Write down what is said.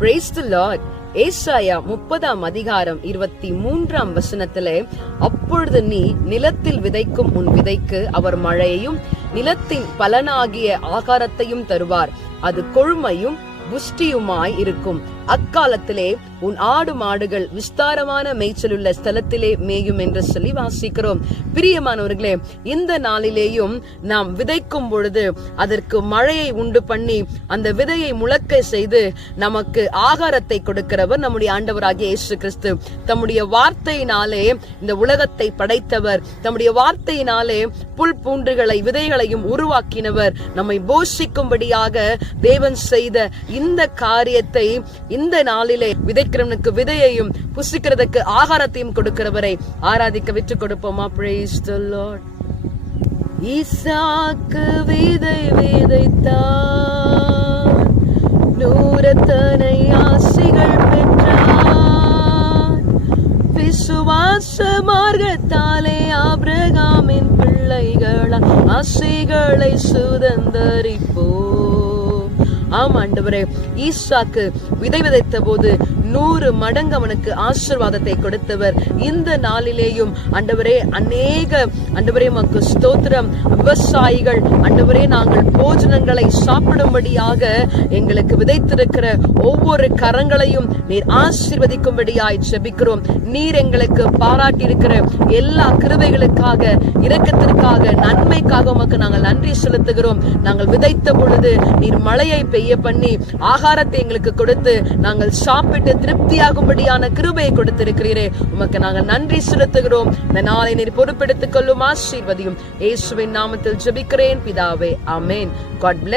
Praise the Lord. ஏசாயா 30:23 அப்பொழுது நீ நிலத்தில் விதைக்கும் உன் விதைக்கு அவர் மழையையும் நிலத்தின் பலனாகிய ஆகாரத்தையும் தருவார், அது கொழுமையும் புஷ்டியுமாய் இருக்கும். அக்காலத்திலே உன் ஆடு மாடுகள் விஸ்தாரமான மேய்ச்சலுள்ள ஸ்தலத்திலே மேயும் என்று சொல்லி வாசிக்கிறோம். பிரியமானவர்களே, இந்த நாளிலேயும் நாம் விதைக்கும் பொழுது அதற்கு மழையை உண்டு பண்ணி அந்த விதையை முளைக்க செய்து நமக்கு ஆகாரத்தை கொடுக்கிறவர் நம்முடைய ஆண்டவராகிய இயேசு கிறிஸ்து. தம்முடைய வார்த்தையினாலே இந்த உலகத்தை படைத்தவர், தம்முடைய வார்த்தையினாலே புல் பூண்டுகளை விதைகளையும் உருவாக்கினவர். நம்மை போஷிக்கும்படியாக தேவன் செய்த இந்த காரியத்தை இந்த நாளிலே விதைக்கிறவனுக்கு விதையையும் புசிக்கிறதுக்கு ஆகாரத்தையும் கொடுக்கிறவரை ஆராதிக்க விட்டுக் கொடுப்போமா? Praise the Lord. ஈசாக்கு விதை விதைத்தார், 100 ஆசிகள் பெற்றார். விசுவாச மார்க்கத்தாலே ஆபிரகாமின் பிள்ளைகளா ஆசைகளை சுதந்தரிப்போம். ஆம் ஆண்டவரே, ஈசாக்கு விதை விதைத்த போது 100 மடங்கு அவனுக்கு ஆசீர்வாதத்தை கொடுத்தவர். இந்த நாளிலேயும் ஆண்டவரே ஆண்டவரே மக்கு ஸ்தோத்திரம். விவசாயிகள் ஆண்டவரே, நாங்கள் போஜனங்களை சாப்பிடும்படியாக எங்களுக்கு விதைத்திருக்கிற ஒவ்வொரு கரங்களையும் நீர் ஆசீர்வதிக்கும்படியாய் ஜெபிக்கிறோம். நீர் எங்களுக்கு பாராட்டி இருக்கிற எல்லா கிருபைகளுக்காக, இரக்கத்திற்காக, நன்மைக்காக உமக்கு நாங்கள் நன்றி செலுத்துகிறோம். நாங்கள் விதைத்த பொழுது நீர் மழையை பெய்ய பண்ணி ஆகாரத்தை எங்களுக்கு கொடுத்து நாங்கள் சாப்பிட்டு திருப்தியாகும்படியான கிருபையை கொடுத்திருக்கிறீரே, உமக்கு நாங்கள் நன்றி செலுத்துகிறோம். இந்த நாளை நீர் பொறுப்பெடுத்துக் கொள்ளும், ஆசீர்வதியும். இயேசுவின் நாமத்தில் ஜெபிக்கிறேன் பிதாவே, ஆமென். God bless.